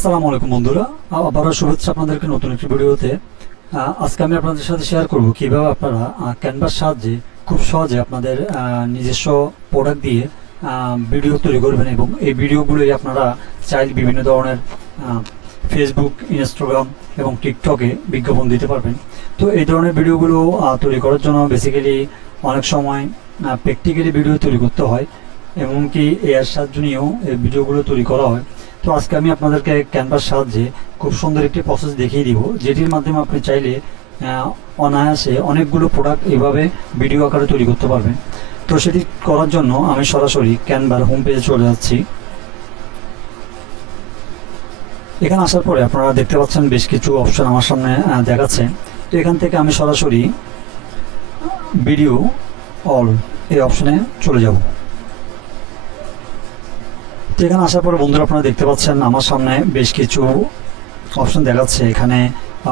আসসালামু আলাইকুম বন্ধুরা। আবারও শুভেচ্ছা আপনাদেরকে নতুন একটি ভিডিওতে। আজকে আমি আপনাদের সাথে শেয়ার করব কীভাবে আপনারা ক্যানভাস সাহায্যে খুব সহজে আপনাদের নিজস্ব প্রোডাক্ট দিয়ে ভিডিও তৈরি করবেন এবং এই ভিডিওগুলোই আপনারা চাইলে বিভিন্ন ধরনের ফেসবুক ইনস্টাগ্রাম এবং টিকটকে বিজ্ঞাপন দিতে পারবেন। তো এই ধরনের ভিডিওগুলো তৈরি করার জন্য বেসিক্যালি অনেক সময় প্র্যাকটিক্যালি ভিডিও তৈরি করতে হয়। এমনকি এর সাহায্য নিয়েও এই ভিডিওগুলো তৈরি করা হয়। তো আজকে আমি আপনাদেরকে ক্যানভাস সাহায্যে খুব সুন্দর একটি প্রসেস দেখিয়ে দিব, যেটির মাধ্যমে আপনি চাইলে অনায়াসে অনেকগুলো প্রোডাক্ট এভাবে ভিডিও আকারে তৈরি করতে পারবেন। তো সেটি করার জন্য আমি সরাসরি ক্যানভার হোম পেজে চলে যাচ্ছি। এখানে আসার পরে আপনারা দেখতে পাচ্ছেন বেশ কিছু অপশন আমার সামনে দেখাচ্ছে। তো এখান থেকে আমি সরাসরি ভিডিও অল এই অপশনে চলে যাব। এখানে আসার পরে বন্ধুরা আপনারা দেখতে পাচ্ছেন আমার সামনে বেশ কিছু অপশন দেখাচ্ছে। এখানে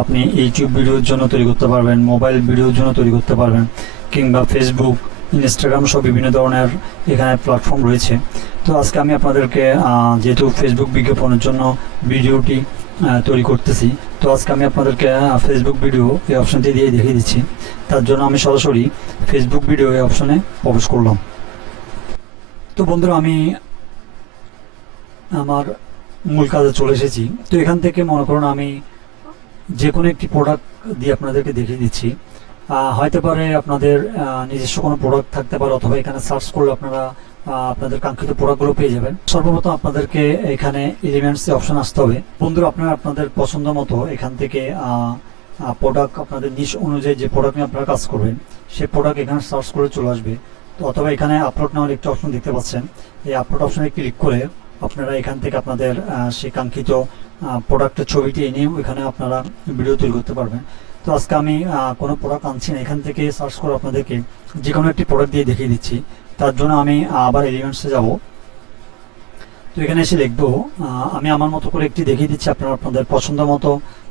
আপনি ইউটিউব ভিডিওর জন্য তৈরি করতে পারবেন মোবাইল ভিডিওর জন্য তৈরি করতে পারবেন, কিংবা ফেসবুক ইনস্টাগ্রাম সব বিভিন্ন ধরনের এখানে প্ল্যাটফর্ম রয়েছে। তো আজকে আমি আপনাদেরকে যেহেতু ফেসবুক বিজ্ঞাপনের জন্য ভিডিওটি তৈরি করতেছি, তো আজকে আমি আপনাদেরকে ফেসবুক ভিডিও এই অপশনটি দিয়ে দেখিয়ে দিচ্ছি। তার জন্য আমি সরাসরি ফেসবুক ভিডিও এই অপশনে প্রবেশ করলাম। তো বন্ধুরা আমি আমার মূল কাজে চলে এসেছি। তো এখান থেকে মনে করুন আমি যে কোনো একটি প্রোডাক্ট দিয়ে আপনাদেরকে দেখিয়ে দিচ্ছি। হয়তো পারে আপনাদের নিজস্ব কোনো প্রোডাক্ট থাকতে পারে অথবা এখানে সার্চ করলে আপনারা আপনাদের কাঙ্ক্ষিত প্রোডাক্টগুলো পেয়ে যাবেন। সর্বপ্রথম আপনাদেরকে এখানে এলিমেন্টস অপশন আসতে হবে। বন্ধুরা, আপনারা আপনাদের পছন্দ মতো এখান থেকে প্রোডাক্ট আপনাদের নিশ অনুযায়ী যে প্রোডাক্ট নিয়ে আপনারা কাজ করবেন সেই প্রোডাক্ট এখানে সার্চ করে চলে আসবে। তো অথবা এখানে আপলোড নেওয়ার একটি অপশন দেখতে পাচ্ছেন। এই আপলোড অপশনে ক্লিক করে আপনারা এখান থেকে আপনাদের সেই কাঙ্ক্ষিত প্রোডাক্টের ছবিটি এনে এখানে আপনারা ভিডিও তৈরি করতে পারবেন। তো আজকে আমি কোনো প্রোডাক্ট আনছি না, এখান থেকে সার্চ করে আপনাদেরকে যে কোনো একটি প্রোডাক্ট দিয়ে দেখিয়ে দিচ্ছি। তার জন্য আমি আবার এলিমেন্টসে যাব। তো এখানে এসে লিখব আমি আমার মতো করে একটি দেখিয়ে দিচ্ছি আপনারা আপনাদের পছন্দ মতো,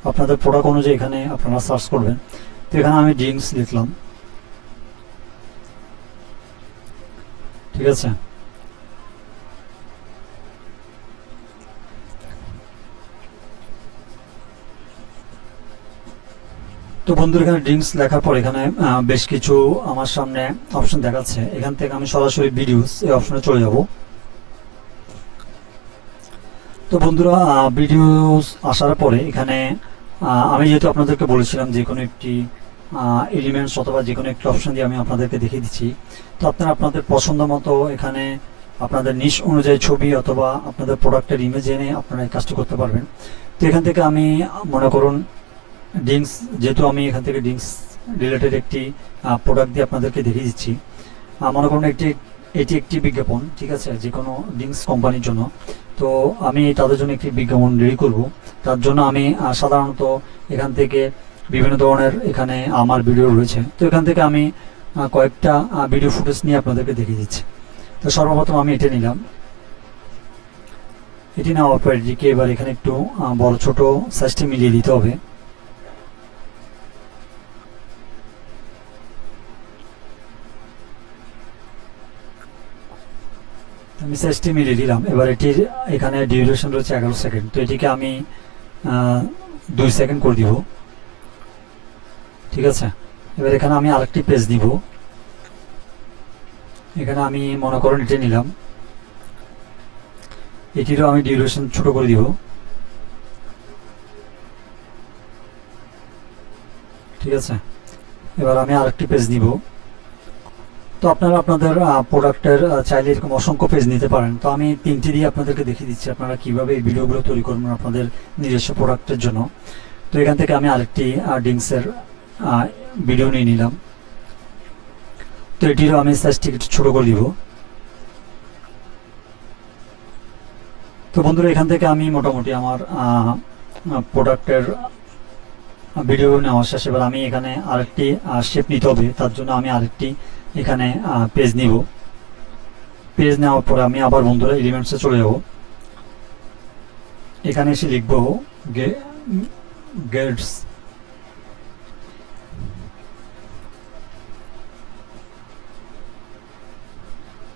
আপনাদের প্রোডাক্ট অনুযায়ী এখানে আপনারা সার্চ করবেন। তো এখানে আমি ড্রিঙ্কস লিখলাম। ঠিক আছে? তো বন্ধুরা এখানে ড্রিঙ্কস লেখার পর এখানে বেশ কিছু আমার সামনে অপশন দেখাচ্ছে। এখান থেকে আমি সরাসরি ভিডিওস এই অপশনে চলে যাব। তো বন্ধুরা ভিডিওস আসার পরে এখানে আমি যেহেতু আপনাদেরকে বলেছিলাম যে কোনো একটি এলিমেন্টস অথবা যে কোনো একটি অপশন দিয়ে আমি আপনাদেরকে দেখিয়ে দিচ্ছি, তো আপনারা আপনাদের পছন্দ মতো এখানে আপনাদের নিশ অনুযায়ী ছবি অথবা আপনাদের প্রোডাক্টের ইমেজ এনে আপনারা এই কাজটি করতে পারবেন। তো এখান থেকে আমি, মনে করুন ড্রিঙ্কস যেহেতু আমি এখান থেকে ড্রিঙ্কস রিলেটেড একটি প্রোডাক্ট দিয়ে আপনাদেরকে দেখিয়ে দিচ্ছি মনে করুন একটি এটি একটি বিজ্ঞাপন, ঠিক আছে? যে কোনো ড্রিঙ্কস কোম্পানির জন্য। তো আমি তাদের জন্য একটি বিজ্ঞাপন রেডি করব। তার জন্য আমি সাধারণত এখান থেকে বিভিন্ন ধরনের এখানে আমার ভিডিও রয়েছে। তো এখান থেকে আমি কয়েকটা ভিডিও ফুটেজ নিয়ে আপনাদেরকে দেখিয়ে দিচ্ছি। তো সর্বপ্রথম আমি এটা নিলাম। এটি নেওয়ার পর এটিকে এবার এখানে একটু বড় ছোট সাইজটি মিলিয়ে দিতে হবে। আমি সাইজটি মিলিয়ে দিলাম। এবার এটির এখানে ডিউরেশন রয়েছে এগারো সেকেন্ড তো এটিকে আমি দুই সেকেন্ড করে দিব। ঠিক আছে? এবার এখানে আমি আরেকটি পেজ দিব। এখানে আমি মনে করেন এটি নিলাম। এটিরও আমি ডিউরেশন ছোট করে দিব। ঠিক আছে? এবার আমি আরেকটি পেজ নিব তো আপনারা আপনাদের প্রোডাক্টের চাইলে এরকম অসংখ্য পেজ নিতে পারেন। তো আমি তিনটি দিয়ে আপনাদেরকে দেখিয়ে দিচ্ছি আপনারা কীভাবে এই ভিডিওগুলো তৈরি করবেন আপনাদের নিজস্ব প্রোডাক্টের জন্য। তো এখান থেকে আমি আরেকটি ডিংসের ভিডিও নিয়ে নিলাম। তো এটিরও আমি সাইজটি একটু ছোটো করে দিব। তো বন্ধুরা, এখান থেকে আমি মোটামুটি আমার প্রোডাক্টের ভিডিও নেওয়া শেষ। এবার আমি এখানে আরেকটি শেপ নিতে হবে। তার জন্য আমি আরেকটি এখানে পেজ নিব। পেজ নেওয়ার পরে আমি আবার বন্ধুরা এলিমেন্টসে চলে যাব। এখানে এসে লিখব গেটস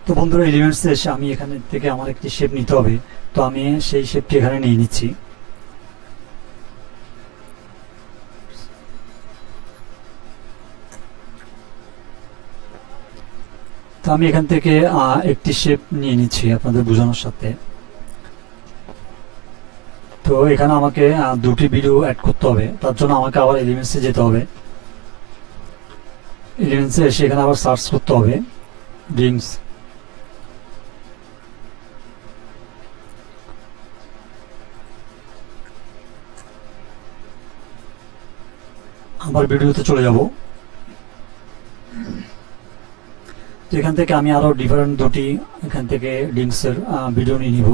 তো বন্ধুরা এলিমেন্টসে এসে আমি এখানে থেকে আমার একটি শেপ নিতে হবে। তো আমি সেই শেপটি এখানে নিয়ে নিচ্ছি। আমি এখান থেকে একটি শেপ নিয়ে নিচ্ছি আপনাদের বোঝানোর সাথে। তো এখানে আমাকে দুটি ভিডিও অ্যাড করতে হবে। তার জন্য আমাকে আবার এলিমেন্টসে যেতে হবে। এলিমেন্টসে এসে এখানে আবার সার্চ করতে হবে। ড্রিমস আবার ভিডিওতে চলে যাব। তো এখান থেকে আমি আরও ডিফারেন্ট দুটি এখান থেকে ডিমসের ভিডিও নিয়ে নিব।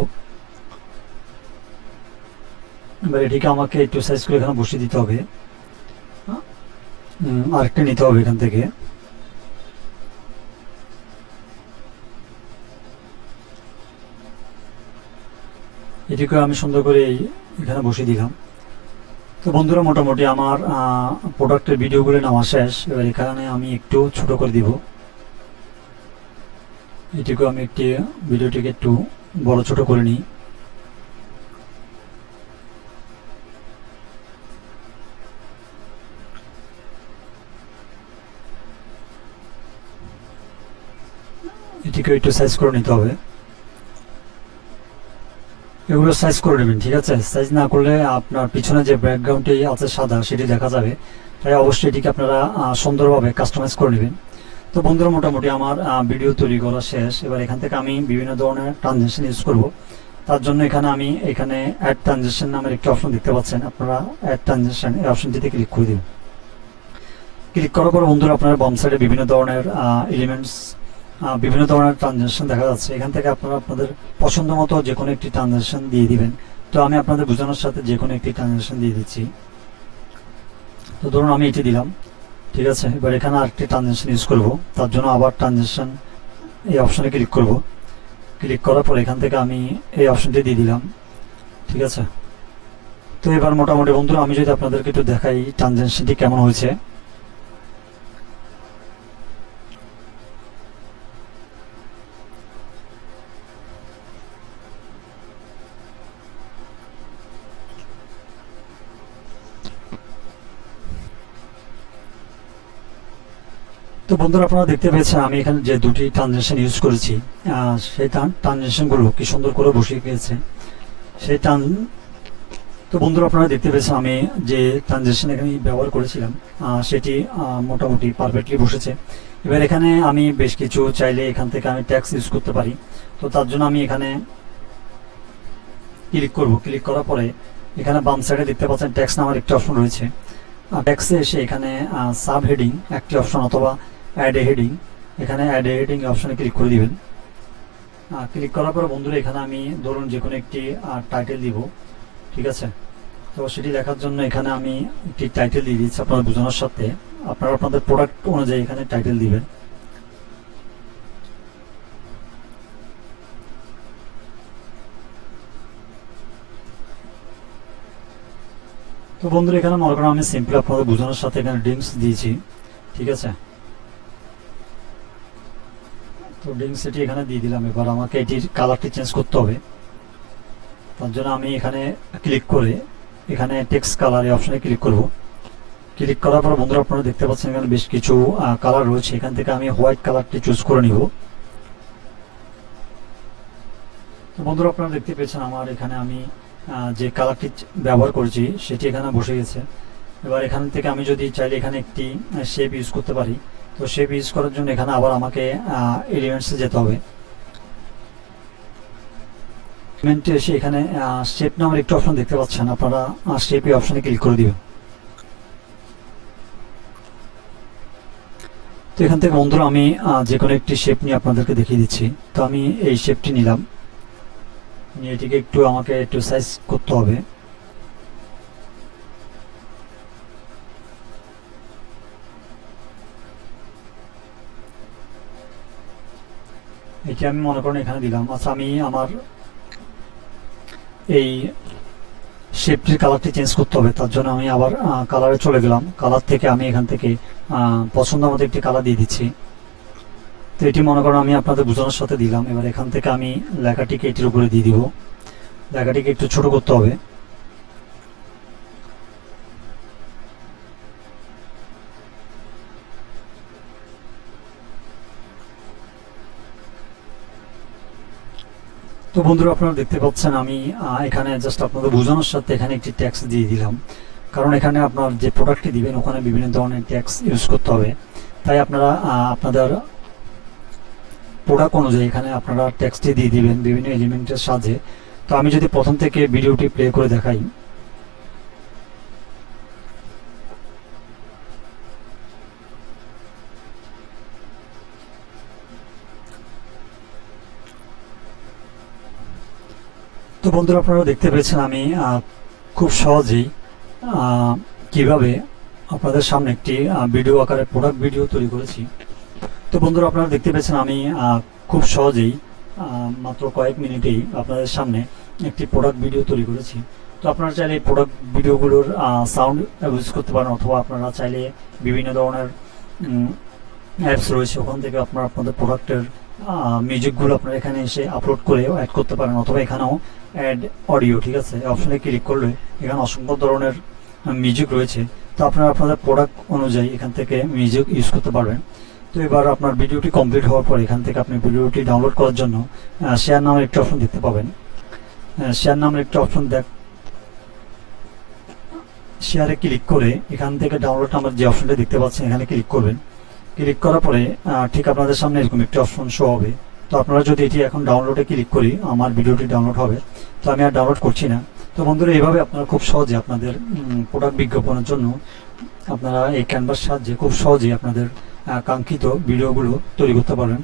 এবার এটিকে আমাকে একটু সাইজ করে এখানে বসিয়ে দিতে হবে। আরেকটা নিতে হবে এখান থেকে। এটিকে আমি সুন্দর করে এখানে বসিয়ে দিলাম। তো বন্ধুরা, মোটামুটি আমার প্রোডাক্টের ভিডিওগুলো নেওয়া শেষ। এবার এখানে আমি একটু ছোট করে দিব। এটিকে আমি একটি ভিডিওটিকে একটু বড় ছোট করে নিই। এটিকে একটু সাইজ করে নিতে হবে। এগুলো সাইজ করে নেবেন, ঠিক আছে? সাইজ না করলে আপনার পিছনে যে ব্যাকগ্রাউন্ডটি আছে সাদা, সেটি দেখা যাবে। তাই অবশ্যই এটিকে আপনারা সুন্দরভাবে কাস্টমাইজ করে নেবেন। তো বন্ধুরা, মোটামুটি আমার ভিডিও তৈরি করা শেষ। এবার এখান থেকে আমি বিভিন্ন ধরনের ট্রানজেকশন ইউজ করব। তার জন্য এখানে আমি এখানে অ্যাড ট্রানজেকশন নামের একটি অপশন দেখতে পাচ্ছেন। আপনারা অ্যাড ট্রানজেকশন এই অপশনটিতে ক্লিক করে দিন। ক্লিক করার পর বন্ধুরা, আপনারা বাম সাইডে বিভিন্ন ধরনের এলিমেন্টস বিভিন্ন ধরনের ট্রানজেকশন দেখা যাচ্ছে। এখান থেকে আপনারা আপনাদের পছন্দ মতো যে কোনো একটি ট্রানজেকশন দিয়ে দিবেন। তো আমি আপনাদের বোঝানোর সাথে যে কোনো একটি ট্রানজেকশন দিয়ে দিচ্ছি। তো ধরুন আমি এটি দিলাম। ঠিক আছে, এবার এখানে আরেকটি ট্রানজেকশন ইউজ করব। তার জন্য আবার ট্রানজেকশন এই অপশনে ক্লিক করব। ক্লিক করার পর এখান থেকে আমি এই অপশনটি দিয়ে দিলাম। ঠিক আছে? তো এবার মোটামুটি বন্ধুরা, আমি যদি আপনাদেরকে একটু দেখাই ট্রানজেকশনটি কেমন হয়েছে। তো বন্ধুরা আপনারা দেখতে পেয়েছেন, আমি এখানে যে দুটি ট্রানজেকশন ইউজ করেছি সেই ট্রানজেকশনগুলো কি সুন্দর করে বসিয়ে গিয়েছে সেই ট্রান তো বন্ধুরা আপনারা দেখতে পেয়েছেন, আমি যে ট্রানজেকশন এখানে ব্যবহার করেছিলাম সেটি মোটামুটি পারফেক্টলি বসেছে। এবার এখানে আমি বেশ কিছু চাইলে এখান থেকে আমি ট্যাক্স ইউজ করতে পারি। তো তার জন্য আমি এখানে ক্লিক করব। ক্লিক করার পরে এখানে বাম সাইডে দেখতে পাচ্ছেন ট্যাক্স নামের একটি অপশন রয়েছে। ট্যাক্সে এসে এখানে সাব হেডিং একটি অপশন অথবা অ্যাড এ হেডিং এখানে অ্যাড এ হেডিং অপশানে ক্লিক করে দিবেন। ক্লিক করার পরে বন্ধুরা, এখানে আমি ধরুন যে কোনো একটি টাইটেল দিব, ঠিক আছে? তো সেটি দেখার জন্য এখানে আমি একটি টাইটেল দিয়ে দিচ্ছি আপনার বোঝানোর সাথে। আপনারা আপনাদের প্রোডাক্ট অনুযায়ী এখানে টাইটেল দিবেন। তো বন্ধুরা, এখানে মনে করেন আমি সিম্পল আপনাদের বোঝানোর সাথে এখানে ড্রিঙ্কস দিয়েছি, ঠিক আছে? তো এটি এখানে দিয়ে দিলাম। এবার আমাকে এটির কালারটি চেঞ্জ করতে হবে। তার জন্য আমি এখানে ক্লিক করে এখানে টেক্সট কালার এই অপশনে ক্লিক করব। ক্লিক করার পর বন্ধুরা, আপনারা দেখতে পাচ্ছেন এখানে বেশ কিছু কালার রয়েছে। এখান থেকে আমি হোয়াইট কালারটি চুজ করে নিব। তো বন্ধুরা, আপনারা দেখতে পেয়েছেন আমার এখানে আমি যে কালারটি ব্যবহার করেছি, সেটি এখানে বসে গেছে। এবার এখান থেকে আমি যদি চাইলে এখানে একটি শেপ ইউজ করতে পারি। তো শেপ ইউজ করার জন্য এখানে আবার আমাকে এলিমেন্টসে যেতে হবে। এলিমেন্টে এসে এখানে শেপ নামের একটি অপশন দেখতে পাচ্ছেন। আপনারা শেপ এই অপশনে ক্লিক করে দিবেন। তো এখান থেকে বন্ধুরা আমি যে কোনো একটি শেপ নিয়ে আপনাদেরকে দেখিয়ে দিচ্ছি। তো আমি এই শেপটি নিলাম। নিয়ে এটিকে একটু আমাকে একটু সাইজ করতে হবে। এটি আমি মনে করেন এখানে দিলাম? আচ্ছা আমি আমার এই শেপটির কালারটি চেঞ্জ করতে হবে, তার জন্য আমি আবার কালারে চলে গেলাম। কালার থেকে আমি এখান থেকে পছন্দ মতো একটি কালার দিয়ে দিচ্ছি। তো এটি মনে করেন আমি আপনাদের বোঝানোর সাথে দিলাম। এবার এখান থেকে আমি লেখাটিকে এটির উপরে দিয়ে দিব। লেখাটিকে একটু ছোট করতে হবে। তো বন্ধুরা আপনারা দেখতে পাচ্ছেন আমি এখানে জাস্ট আপনাদের বোঝানোর সাথে এখানে একটি ট্যাক্স দিয়ে দিলাম। কারণ এখানে আপনার যে প্রোডাক্টটি দিবেন, ওখানে বিভিন্ন ধরনের ট্যাক্স ইউজ করতে হবে। তাই আপনারা আপনাদের প্রোডাক্ট অনুযায়ী এখানে আপনারা ট্যাক্সটি দিয়ে দিবেন বিভিন্ন এলিমেন্টের সাথে তো আমি যদি প্রথম থেকে ভিডিওটি প্লে করে দেখাই। বন্ধুরা আপনারা দেখতে পেয়েছেন আমি খুব সহজেই কীভাবে আপনাদের সামনে একটি ভিডিও আকারে প্রোডাক্ট ভিডিও তৈরি করেছি। তো বন্ধুরা, আপনারা দেখতে পেয়েছেন আমি খুব সহজেই মাত্র কয়েক মিনিটেই আপনাদের সামনে একটি প্রোডাক্ট ভিডিও তৈরি করেছি। তো আপনারা চাইলে এই প্রোডাক্ট ভিডিওগুলোর সাউন্ড ইউজ করতে পারেন, অথবা আপনারা চাইলে বিভিন্ন ধরনের অ্যাপস রয়েছে, ওখান থেকে আপনারা আপনাদের প্রোডাক্টের মিউজিকগুলো আপনারা এখানে এসে আপলোড করে অ্যাড করতে পারেন অথবা এখানেও অ্যাড অডিও ঠিক আছে? অপশনে ক্লিক করলে এখানে অসংখ্য ধরনের মিউজিক রয়েছে। তো আপনারা আপনাদের প্রোডাক্ট অনুযায়ী এখান থেকে মিউজিক ইউজ করতে পারবেন। তো এবার আপনার ভিডিওটি কমপ্লিট হওয়ার পর এখান থেকে আপনি ভিডিওটি ডাউনলোড করার জন্য শেয়ার নামের একটি অপশন দেখতে পাবেন। শেয়ার নামের একটি অপশন দেখ শেয়ারে ক্লিক করে এখান থেকে ডাউনলোড নামের যে অপশনটা দেখতে পাচ্ছেন, এখানে ক্লিক করবেন। ক্লিক করার পরে ঠিক আপনাদের সামনে এরকম একটি অপশন শো হবে। তো আপনারা যদি এটি এখন ডাউনলোডে ক্লিক করি, আমার ভিডিওটি ডাউনলোড হবে। তো আমি আর ডাউনলোড করছি না। তো বন্ধুরা, এইভাবে আপনারা খুব সহজে আপনাদের প্রোডাক্ট বিজ্ঞাপনের জন্য আপনারা এই ক্যানভাস সাহায্যে খুব সহজে আপনাদের কাঙ্ক্ষিত ভিডিওগুলো তৈরি করতে পারবেন